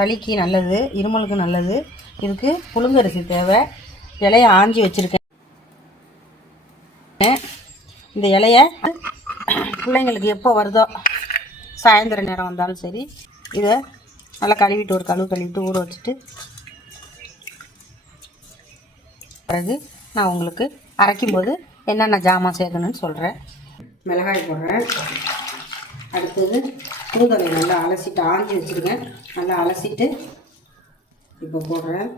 சளிக்கு நல்லது, இருமலுக்கு நல்லது. இதுக்கு புழுங்கரிசி தேவை. இலையை ஆஞ்சி வச்சுருக்கேன். இந்த இலையை பிள்ளைங்களுக்கு எப்போ வருதோ, சாயந்தர நேரம் வந்தாலும் சரி, இதை நல்லா கழுவிட்டு ஒரு கழுவிட்டு ஊற வச்சுட்டு பிறகு நான் உங்களுக்கு அரைக்கும்போது என்னென்ன ஜாமான் சேர்க்கணும்னு சொல்கிறேன். மிளகாய் போடுறேன். அடுத்தது தூதலை நல்லா அலசிட்டு ஆஞ்சி வச்சுருக்கேன். நல்லா அலசிட்டு இப்போ போடுறேன்.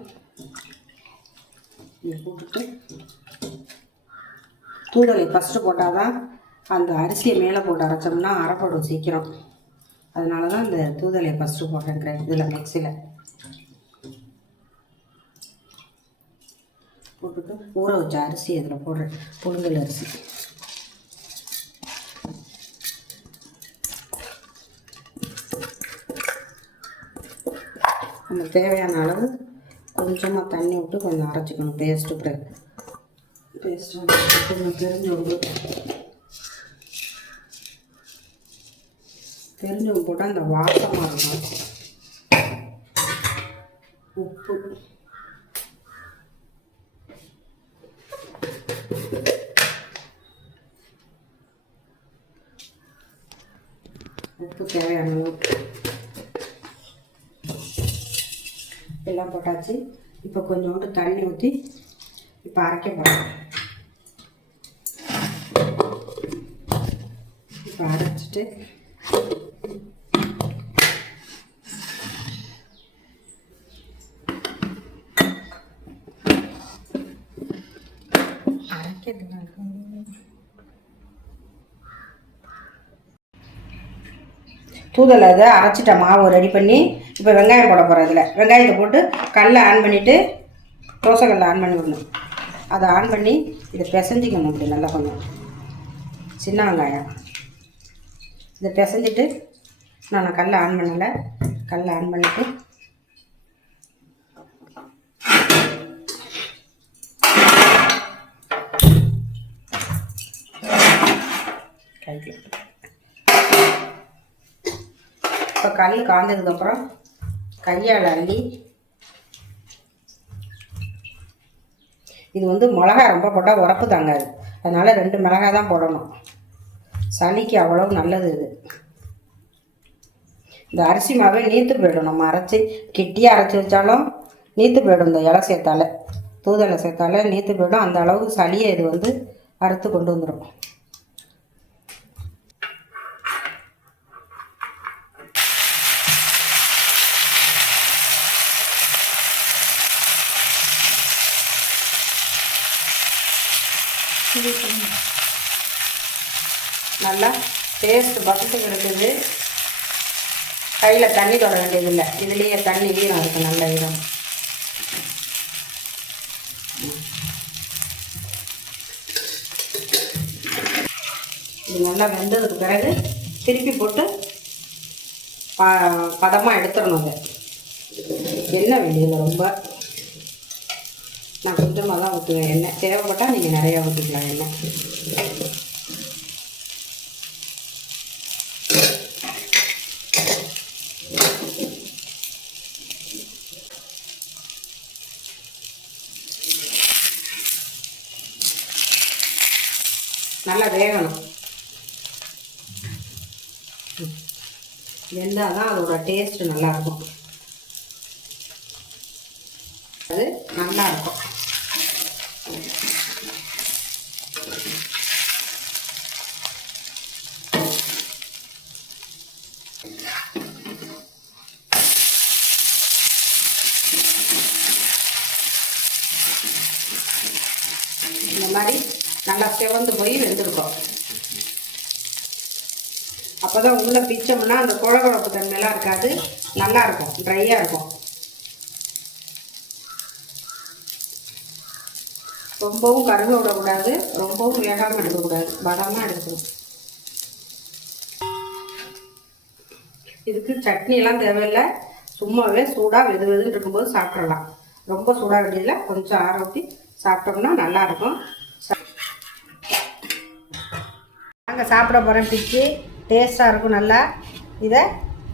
இதை போட்டுட்டு தூதலை ஃபஸ்ட்டு போட்டால் தான் அந்த அரிசியை மேலே போட்டு அரைச்சோம்னா அரைப்படும் சீக்கிரம். அதனால தான் இந்த தூதலையை ஃபஸ்ட்டு போடுறேன் இதில் மிக்ஸியில் போட்டுட்டு ஊற வச்ச அரிசி இதில் போடுறேன். புழுங்கல் அரிசி நம்ம தேவையான அளவு கொஞ்சமாக தண்ணி விட்டு கொஞ்சம் அரைச்சிக்கணும். பேஸ்ட்டு கொஞ்சம் பெருஞ்சோறு போட்டால் அந்த வாசமாக இருக்கும். உப்பு தேவையான அளவு எல்லாம் போட்டாச்சு. இப்போ கொஞ்சோண்டு தண்ணி ஊற்றி இப்போ அரைக்க போகிறோம். இப்போ அரைச்சிட்டு தூதலை அதை அரைச்சிட்ட மாவு ரெடி பண்ணி இப்போ வெங்காயம் போட போகிறேன். இதில் வெங்காயத்தை போட்டு கல்லை ஆன் பண்ணிவிட்டு தோசைக்கல்லை ஆன் பண்ணி விடணும். அதை ஆன் பண்ணி இதை பிசைஞ்சிக்கணும். இப்படி நல்லா கொஞ்சம் சின்ன வெங்காயம் இதை பிசைஞ்சிட்டு நான் கல்லை ஆன் பண்ணலை. கல்லை ஆன் பண்ணிவிட்டு இப்போ கல் காய்ஞ்சதுக்கப்புறம் கையால் அள்ளி இது வந்து மிளகாய் ரொம்ப போட்டால் உரப்பு தாங்காது. அதனால் 2 மிளகாய் தான் போடணும். சளிக்கு அவ்வளவு நல்லது இது. இந்த அரிசி மாவே நீத்து போயிடும். நம்ம அரைச்சி கெட்டியாக அரைச்சி வச்சாலும் நீத்து போயிடும். இந்த இலை சேர்த்தால தூதலை சேர்த்தால நீத்து போயிடும். அந்த அளவுக்கு சளியை இது வந்து அறுத்து கொண்டு வந்துடும். நல்லா டேஸ்ட் பக்கத்து இருக்குது. கையில் தண்ணி தொட வேண்டியதில்லை. இதுலேயே தண்ணி ஈரம் இருக்குது. நல்ல ஈரம். இது நல்லா வெந்ததுக்கு பிறகு திருப்பி போட்டு பதமாக எடுத்துடணும். அதை எண்ணெய் வெளியில் ரொம்ப நான் கொஞ்சமாக தான் ஊற்றுவேன். எண்ணெய் தேவைப்பட்டால் நீங்கள் நிறையா ஊற்றிக்கலாம். எண்ணெய் நல்லா வேகணும். வெந்தால் தான் அதோட டேஸ்ட்டு நல்லாயிருக்கும். அது நல்லாயிருக்கும். இந்த மாதிரி நல்லா செவந்து போய் வெந்திருக்கும். அப்போ தான் உள்ளே பிச்சோம்னா அந்த குழகுழப்பு தன்மையெல்லாம் இருக்காது. நல்லாயிருக்கும். ட்ரையாக இருக்கும். ரொம்பவும் கருக விடக்கூடாது, ரொம்பவும் வேகாமல் எடுக்கக்கூடாது. பதமாக எடுக்கணும். இதுக்கு சட்னியெல்லாம் தேவையில்லை. சும்மாவே சூடாக வெதுன்னு இருக்கும்போது சாப்பிட்றலாம். ரொம்ப சூடாக வேண்டியதில்லை. கொஞ்சம் ஆற ஊற்றி சாப்பிட்டோம்னா நல்லாயிருக்கும். நாங்கள் சாப்பிட போகிறேன். பிச்சு டேஸ்ட்டாக இருக்கும். நல்லா இதை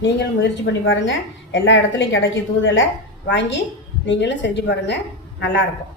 நீங்களும் முயற்சி பண்ணி பாருங்கள். எல்லா இடத்துலையும் கிடைக்கும் தூதுவளை, வாங்கி நீங்களும் செஞ்சு பாருங்கள், நல்லாயிருக்கும்.